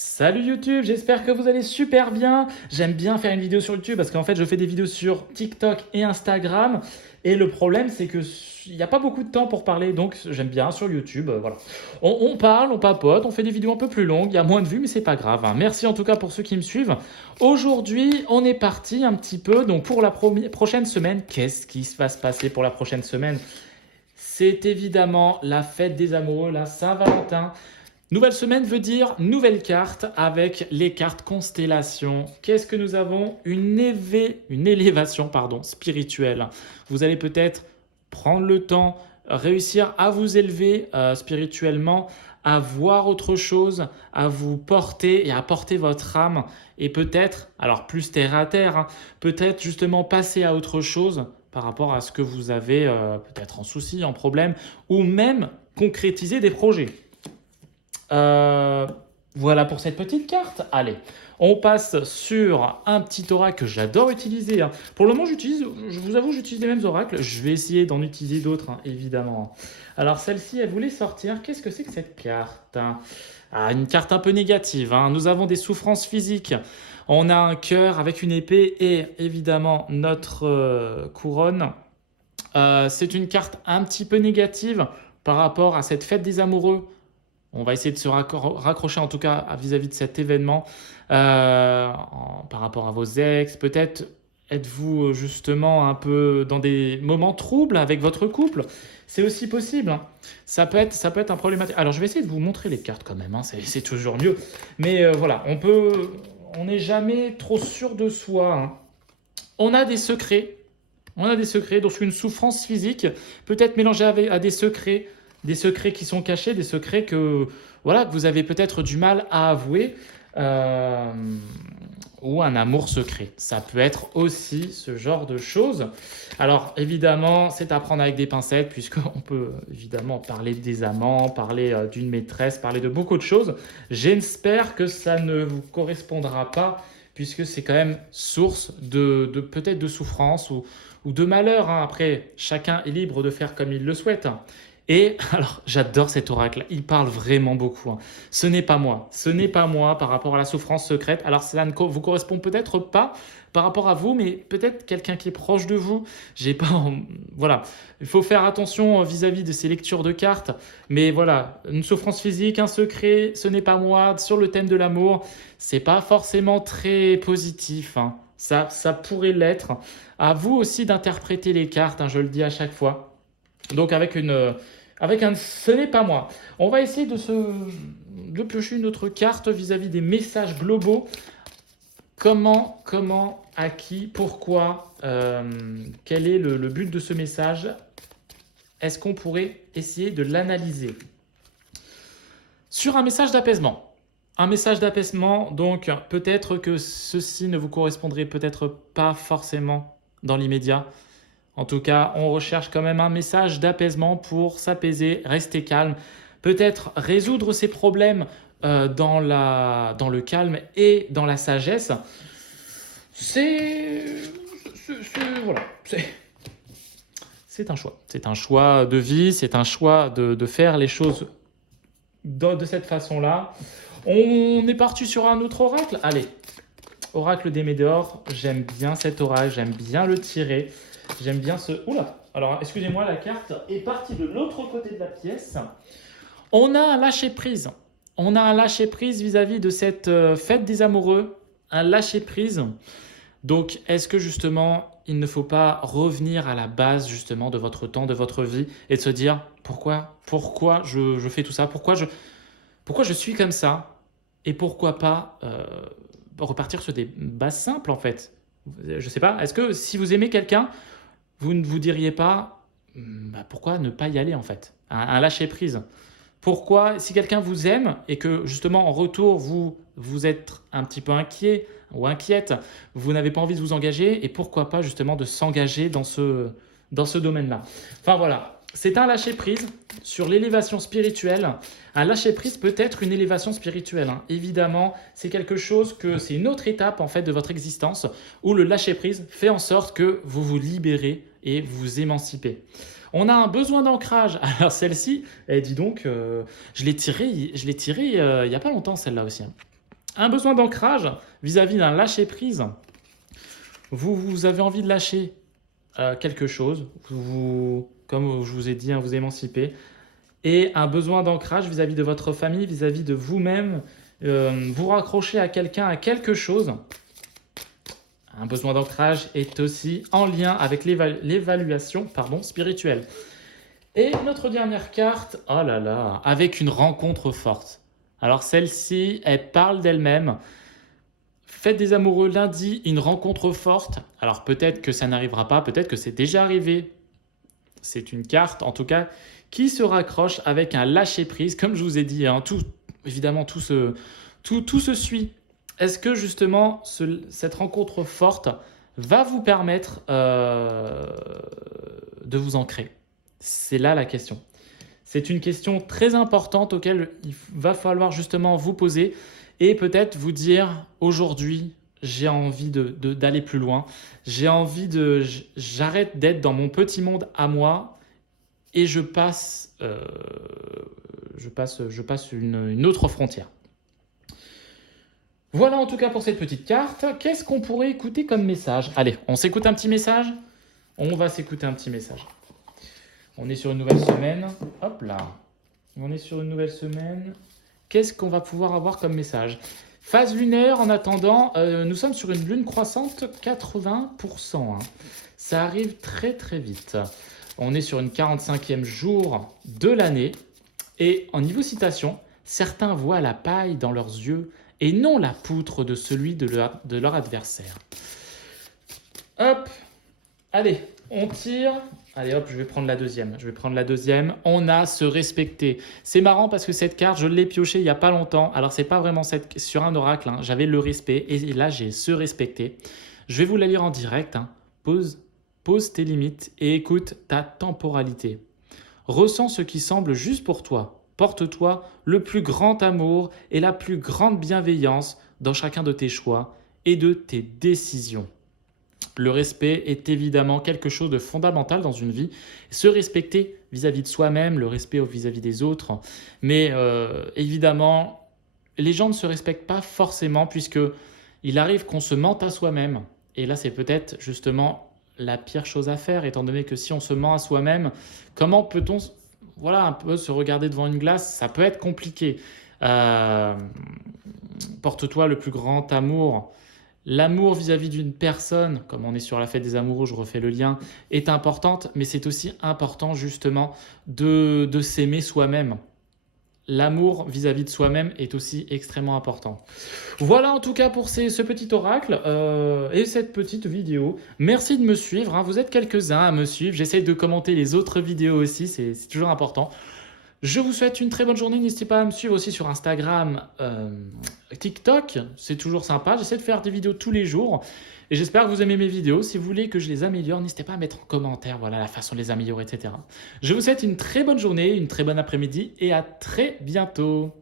Salut YouTube, j'espère que vous allez super bien. J'aime bien faire une vidéo sur YouTube parce qu'en fait je fais des vidéos sur TikTok et Instagram. Et le problème c'est que il n'y a pas beaucoup de temps pour parler, donc j'aime bien sur YouTube. Voilà. On parle, on papote, on fait des vidéos un peu plus longues, il y a moins de vues mais c'est pas grave, hein. Merci en tout cas pour ceux qui me suivent. Aujourd'hui on est parti un petit peu, donc pour la prochaine semaine, qu'est-ce qui va se passer pour la prochaine semaine? C'est évidemment la fête des amoureux, la Saint-Valentin. Nouvelle semaine veut dire nouvelle carte avec les cartes constellation. Qu'est-ce que nous avons? Une élévation spirituelle. Vous allez peut-être prendre le temps, réussir à vous élever spirituellement, à voir autre chose, à vous porter et à porter votre âme. Et peut-être, alors plus terre à terre, hein, peut-être justement passer à autre chose par rapport à ce que vous avez peut-être en souci, en problème, ou même concrétiser des projets. Euh, voilà pour cette petite carte. Allez, on passe sur un petit oracle que j'adore utiliser, hein. Pour le moment, je vous avoue, j'utilise les mêmes oracles. Je vais essayer d'en utiliser d'autres, hein, évidemment. Alors, celle-ci, elle voulait sortir. Qu'est-ce que c'est que cette carte, hein? Ah, une carte un peu négative, hein. Nous avons des souffrances physiques. On a un cœur avec une épée et évidemment notre couronne. C'est une carte un petit peu négative par rapport à cette fête des amoureux. On va essayer de se raccrocher en tout cas vis-à-vis de cet événement par rapport à vos ex. Peut-être êtes-vous justement un peu dans des moments troubles avec votre couple. C'est aussi possible, hein. Ça peut être un problématique. Alors je vais essayer de vous montrer les cartes quand même, hein. C'est toujours mieux. Mais voilà, on n'est jamais trop sûr de soi, hein. On a des secrets. On a des secrets, donc une souffrance physique peut-être mélangée à des secrets qui sont cachés, des secrets voilà, que vous avez peut-être du mal à avouer, euh, ou un amour secret. Ça peut être aussi ce genre de choses. Alors évidemment, c'est à prendre avec des pincettes, puisqu'on peut évidemment parler des amants, parler d'une maîtresse, parler de beaucoup de choses. J'espère que ça ne vous correspondra pas, puisque c'est quand même source de peut-être de souffrance ou de malheur, hein. Après, chacun est libre de faire comme il le souhaite, hein. Et alors, j'adore cet oracle, il parle vraiment beaucoup, hein. Ce n'est pas moi par rapport à la souffrance secrète. Alors, cela ne vous correspond peut-être pas par rapport à vous, mais peut-être quelqu'un qui est proche de vous. J'ai pas, voilà, il faut faire attention vis-à-vis de ces lectures de cartes. Mais voilà, une souffrance physique, un secret, ce n'est pas moi. Sur le thème de l'amour, c'est pas forcément très positif, hein. Ça pourrait l'être. À vous aussi d'interpréter les cartes, hein, je le dis à chaque fois. Donc avec un ce n'est pas moi. On va essayer de piocher une autre carte vis-à-vis des messages globaux. Comment, à qui, pourquoi, quel est le but de ce message? Est-ce qu'on pourrait essayer de l'analyser sur un message d'apaisement? Un message d'apaisement, donc peut-être que ceci ne vous correspondrait peut-être pas forcément dans l'immédiat. En tout cas, on recherche quand même un message d'apaisement pour s'apaiser, rester calme, peut-être résoudre ses problèmes dans le calme et dans la sagesse. C'est voilà, c'est un choix. C'est un choix de vie, c'est un choix de faire les choses de cette façon-là. On est parti sur un autre oracle. Allez, oracle des Médéors. J'aime bien cet oracle, j'aime bien le tirer. J'aime bien ce... Oula. Alors, excusez-moi, la carte est partie de l'autre côté de la pièce. On a un lâcher-prise. On a un lâcher-prise vis-à-vis de cette fête des amoureux. Un lâcher-prise. Donc, est-ce que justement, il ne faut pas revenir à la base justement de votre temps, de votre vie et de se dire pourquoi je fais tout ça, pourquoi je suis comme ça et pourquoi pas repartir sur des bases simples en fait. Je sais pas, est-ce que si vous aimez quelqu'un, vous ne vous diriez pas pourquoi ne pas y aller en fait, un lâcher prise. Pourquoi, si quelqu'un vous aime et que justement en retour vous êtes un petit peu inquiet ou inquiète, vous n'avez pas envie de vous engager et pourquoi pas justement de s'engager dans ce domaine-là. Enfin voilà, c'est un lâcher prise sur l'élévation spirituelle. Un lâcher prise peut être une élévation spirituelle, hein. Évidemment, c'est quelque chose c'est une autre étape en fait de votre existence où le lâcher prise fait en sorte que vous vous libérez et vous émancipez. On a un besoin d'ancrage. Alors celle-ci, dis donc, je l'ai tirée il n'y a pas longtemps celle-là aussi, hein. Un besoin d'ancrage vis-à-vis d'un lâcher-prise. Vous avez envie de lâcher quelque chose, comme je vous ai dit, hein, vous émanciper, et un besoin d'ancrage vis-à-vis de votre famille, vis-à-vis de vous-même, vous raccrocher à quelqu'un, à quelque chose. Un besoin d'ancrage est aussi en lien avec l'évaluation spirituelle. Et notre dernière carte, oh là là, avec une rencontre forte. Alors celle-ci, elle parle d'elle-même. Faites des amoureux lundi, une rencontre forte. Alors peut-être que ça n'arrivera pas, peut-être que c'est déjà arrivé. C'est une carte, en tout cas, qui se raccroche avec un lâcher-prise. Comme je vous ai dit, hein, évidemment, tout se suit. Est-ce que justement, cette rencontre forte va vous permettre de vous ancrer? C'est là la question. C'est une question très importante auquel il va falloir justement vous poser et peut-être vous dire aujourd'hui, j'ai envie d'aller plus loin. J'arrête d'être dans mon petit monde à moi et je passe une autre frontière. Voilà en tout cas pour cette petite carte. Qu'est-ce qu'on pourrait écouter comme message? Allez, on s'écoute un petit message? On va s'écouter un petit message. On est sur une nouvelle semaine. Hop là. On est sur une nouvelle semaine. Qu'est-ce qu'on va pouvoir avoir comme message? Phase lunaire, en attendant, nous sommes sur une lune croissante 80%. Hein. Ça arrive très très vite. On est sur une 45e jour de l'année. Et en niveau citation, certains voient la paille dans leurs yeux et non la poutre de celui de leur adversaire. Hop, allez, on tire. Allez hop, je vais prendre la deuxième. On a se respecter. C'est marrant parce que cette carte, je l'ai piochée il n'y a pas longtemps. Alors, c'est pas vraiment sur un oracle. Hein. J'avais le respect et là, j'ai se respecter. Je vais vous la lire en direct. Hein. Pose tes limites et écoute ta temporalité. Ressens ce qui semble juste pour toi. Porte-toi le plus grand amour et la plus grande bienveillance dans chacun de tes choix et de tes décisions. Le respect est évidemment quelque chose de fondamental dans une vie. Se respecter vis-à-vis de soi-même, le respect vis-à-vis des autres. Mais évidemment, les gens ne se respectent pas forcément puisqu'il arrive qu'on se mente à soi-même. Et là, c'est peut-être justement la pire chose à faire, étant donné que si on se ment à soi-même, comment peut-on un peu se regarder devant une glace? Ça peut être compliqué. Porte-toi le plus grand amour. L'amour vis-à-vis d'une personne, comme on est sur la fête des amoureux, je refais le lien, est importante, mais c'est aussi important justement de s'aimer soi-même. L'amour vis-à-vis de soi-même est aussi extrêmement important. Voilà en tout cas pour ce petit oracle et cette petite vidéo. Merci de me suivre, hein. Vous êtes quelques-uns à me suivre. J'essaie de commenter les autres vidéos aussi, c'est toujours important. Je vous souhaite une très bonne journée. N'hésitez pas à me suivre aussi sur Instagram, TikTok. C'est toujours sympa. J'essaie de faire des vidéos tous les jours. Et j'espère que vous aimez mes vidéos. Si vous voulez que je les améliore, n'hésitez pas à mettre en commentaire la façon de les améliorer, etc. Je vous souhaite une très bonne journée, une très bonne après-midi et à très bientôt.